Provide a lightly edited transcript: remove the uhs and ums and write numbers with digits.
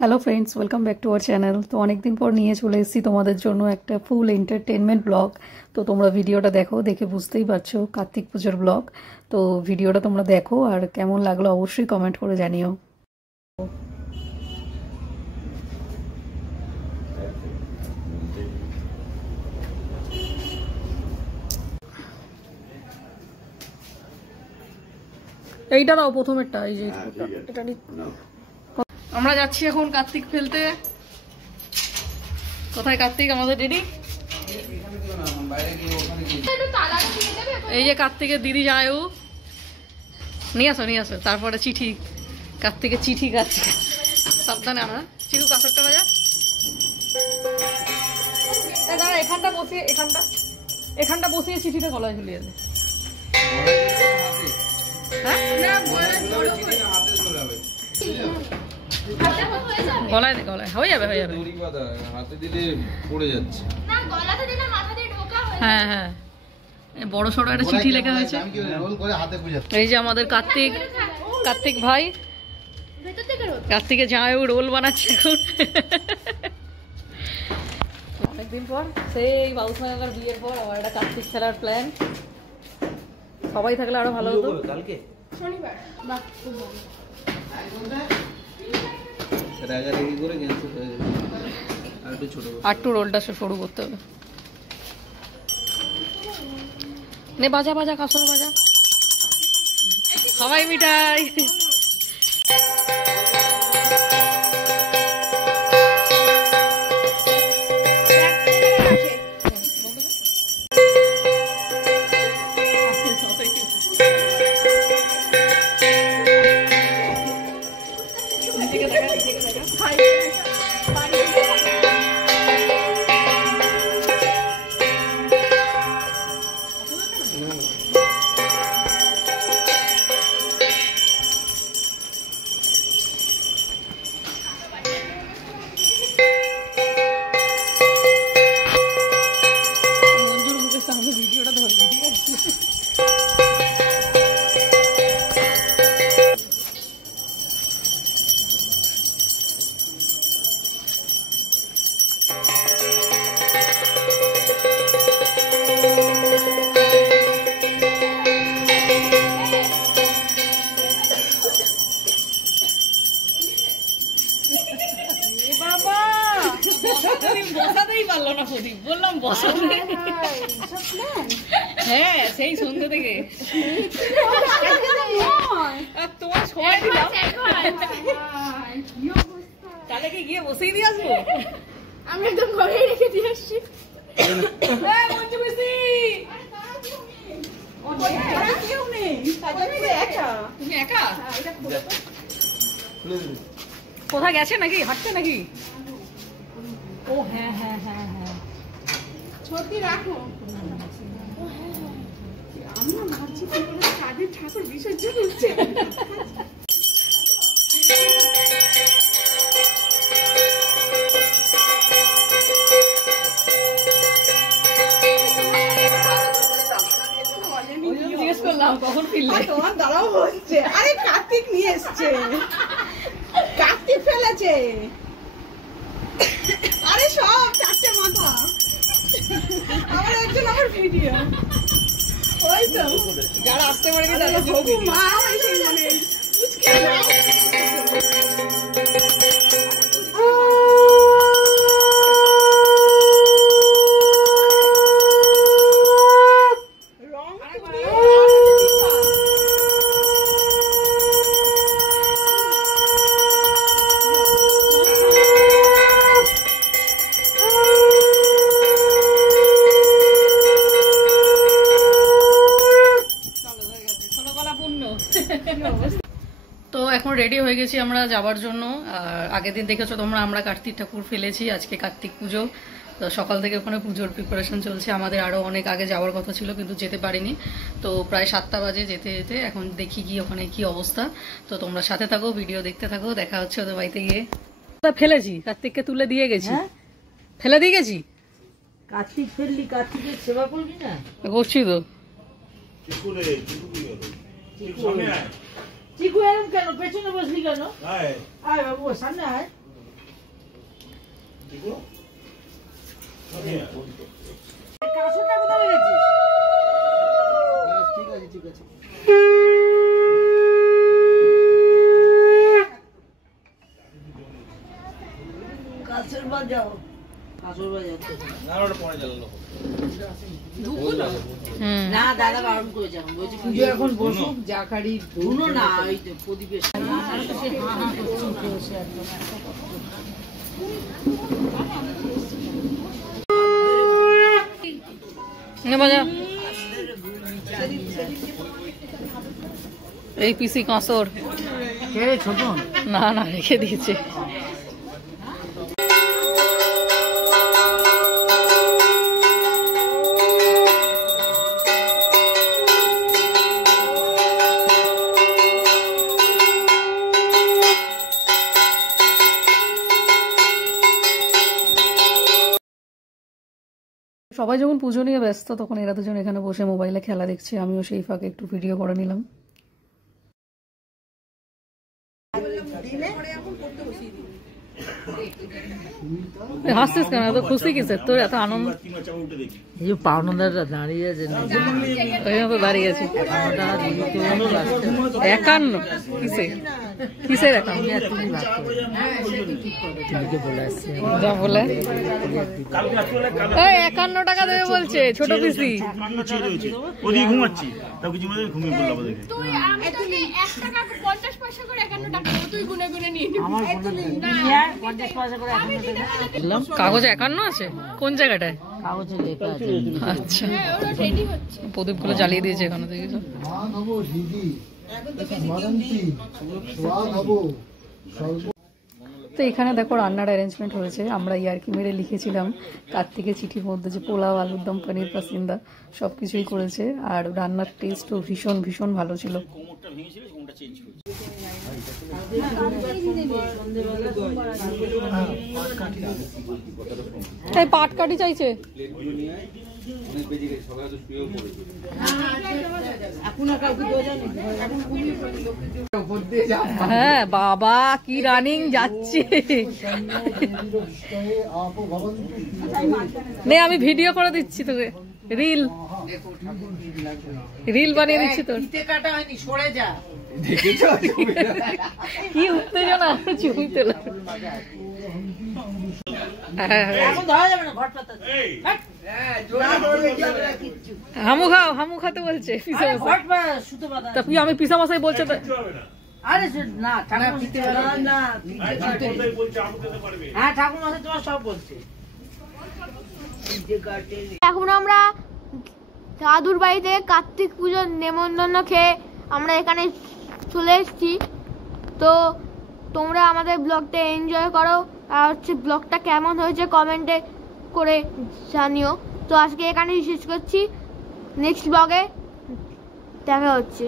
Hello friends, welcome back to our channel. তো অনেকদিন পর নিয়ে চলে এসেছি তোমাদের জন্য একটা ফুল এন্টারটেনমেন্ট ব্লগ। তো তোমরা ভিডিওটা দেখো, দেখে বুঝতেই পারছো কার্তিক পুজোর ব্লগ। তো ভিডিওটা তোমরা দেখো, আর কেমন লাগলো অবশ্যই কমেন্ট করে জানিও। এইটা দাও প্রথমেরটা, এই যে এটা আমরা যাচ্ছি এখন কার্তিক ফেলতে। কোথায় কার্তিক আমাদের দিদি? এই যে কার্তিকের দিদি যায়, ও নিয়ে আসো। তারপরে চিঠি, কার্তিকের চিঠি গাছ সাবধানে আনা। চিকু কাঁচরটা বাজা, দাঁড়া এখানটা বসিয়ে চিঠিটা গলায় ঝুলিয়ে দে। গলায় হয়ে যাবে হ্যাঁ হ্যাঁ, বড় সড়ো একটা চিঠি লেখা হয়েছে। এই যে আমাদের কার্তিক ভাই, কার্তিকের জামাই রোল বানাচ্ছে এখন। অনেকদিন পর, সেই বাবুসমার বিয়ের পর আবার একটা কার্তিক খেলার প্ল্যান। সবাই থাকলে আরো ভালো হতো। কালকে শনিবার, বাহ খুব ভালো। আটটু রোলটা শুরু করতে হবে। নে বাজা কাসর বাজা, সবাই মিঠাই। বসাতেই পারলো না প্রদীপ, বললাম বসাতে। হ্যাঁ সেই সন্ধ্যে থেকে তোমার সময় দিলাম, তাহলে কি গিয়ে বসেই দিয়ে আসবো? আমি একদম ঘরে রেখে দিয়ে আসছি। তুমি একা? কোথায় গেছে নাকি, হাঁটছে নাকি? ও হ্যাঁ হ্যাঁ হ্যাঁ হ্যাঁ, সত্যি রাখো। আমি না ভাবছি কাজের ঠাকুর বিসর্জন হচ্ছে। জিজ্ঞেস করলাম কখন ফিরলে। তোমার দাঁড়াও হচ্ছে, আরে কার্তিক নিয়ে এসছে, কার্তিক ফেলেছে। আরে সব চারটে মাথা আমার একজন, আমার ভিডিও ওই তো যারা আসতে পারে কি তাদের জন্য মা এসে মানে উচকে তো এখন রেডি হয়ে গেছি আমরা যাবার জন্য। আর আগের দিন দেখেছো তোমরা আমরা কার্তিক ঠাকুর ফেলেছি, আজকে কার্তিক পুজো। তো সকাল থেকে ওখানে পুজোর প্রিপারেশন চলছে। আমাদের আরও অনেক আগে যাওয়ার কথা ছিল কিন্তু যেতে পারিনি। তো প্রায় 7টা বাজে যেতে যেতে, এখন দেখি কি ওখানে কি অবস্থা। তো তোমরা সাথে থাকো, ভিডিও দেখতে থাকো, দেখা হচ্ছে ওদের বাড়িতে গিয়ে। ফেলেছি, কার্তিককে তুলে দিয়ে গেছি। ফেলে দিয়ে গেছি। কার্তিক ফেললি, কার্তিকের সেবা করবি না? করছি তো। চিকু এরম কেন পেছনে বসলি কেন? আয় বাবু সামনে আয়। কাসুটা কোথায় গেছিস? ঠিক আছে ঠিক আছে। কাসুর বাজাও, কাসুর বাজাও না, ওটা পরে জ্বালালো। না দাদা বারণ করে যান, বলছি পুজো এখন বসুক, জাকারি ধুনো না, ওই তো প্রদীপের এই পিসি কাঁসর ছোট না না রেখে দিয়েছে। সবাই যখন পুজো নিয়ে ব্যস্ত তখন এরা দুজন এখানে বসে মোবাইলে খেলা দেখছে, আমিও সেই ফাঁকে একটু ভিডিও করে নিলাম। হাসছিস কেন? এত খুশি কিসের তোর? এত আনন্দ? পাওনাদাররা দাঁড়িয়ে আছে, দাঁড়িয়ে আছে 51 কিসে কিসের 51 টাকা দেবে বলছে ছোট পিসি। ঘুমাচ্ছি কাগজে 51 আছে কোন জায়গাটায়? আচ্ছা প্রদীপ গুলো জ্বালিয়ে দিয়েছে এখানে থেকে। তো এখানে দেখো রান্নার অ্যারেঞ্জমেন্ট হয়েছে। আমরা ইয়ার্কি মেরে লিখেছিলাম কার্তিকের চিঠির মধ্যে যে পোলাও, আলুর দম, পনির পাসিন্দা সব কিছুই করেছে। আর রান্নার টেস্টও ভীষণ ভীষণ ভালো ছিল। এই পাটকাঠি চাইছে। হ্যাঁ বাবা কি রানিং যাচ্ছে। নে আমি ভিডিও করে দিচ্ছি তোকে, রিল বানিয়ে দিচ্ছি তোর। কি উত্তেজনা, ছবি তোলা। হামু খাও, হামু খাতে বলছে পিসা মশাই। আমি পিসা মশাই বলছে তো। এখন আমরা দাদুর বাড়িতে কার্তিক পুজোর নেমন্তন্ন খেয়ে আমরা এখানে চলে এসেছি। তো তোমরা আমাদের ব্লগটা এনজয় করো, আর হচ্ছে ব্লগটা কেমন হয়েছে কমেন্টে করে জানিও। তো আজকে এখানেই শেষ করছি, নেক্সট ব্লগে দেখা হচ্ছে।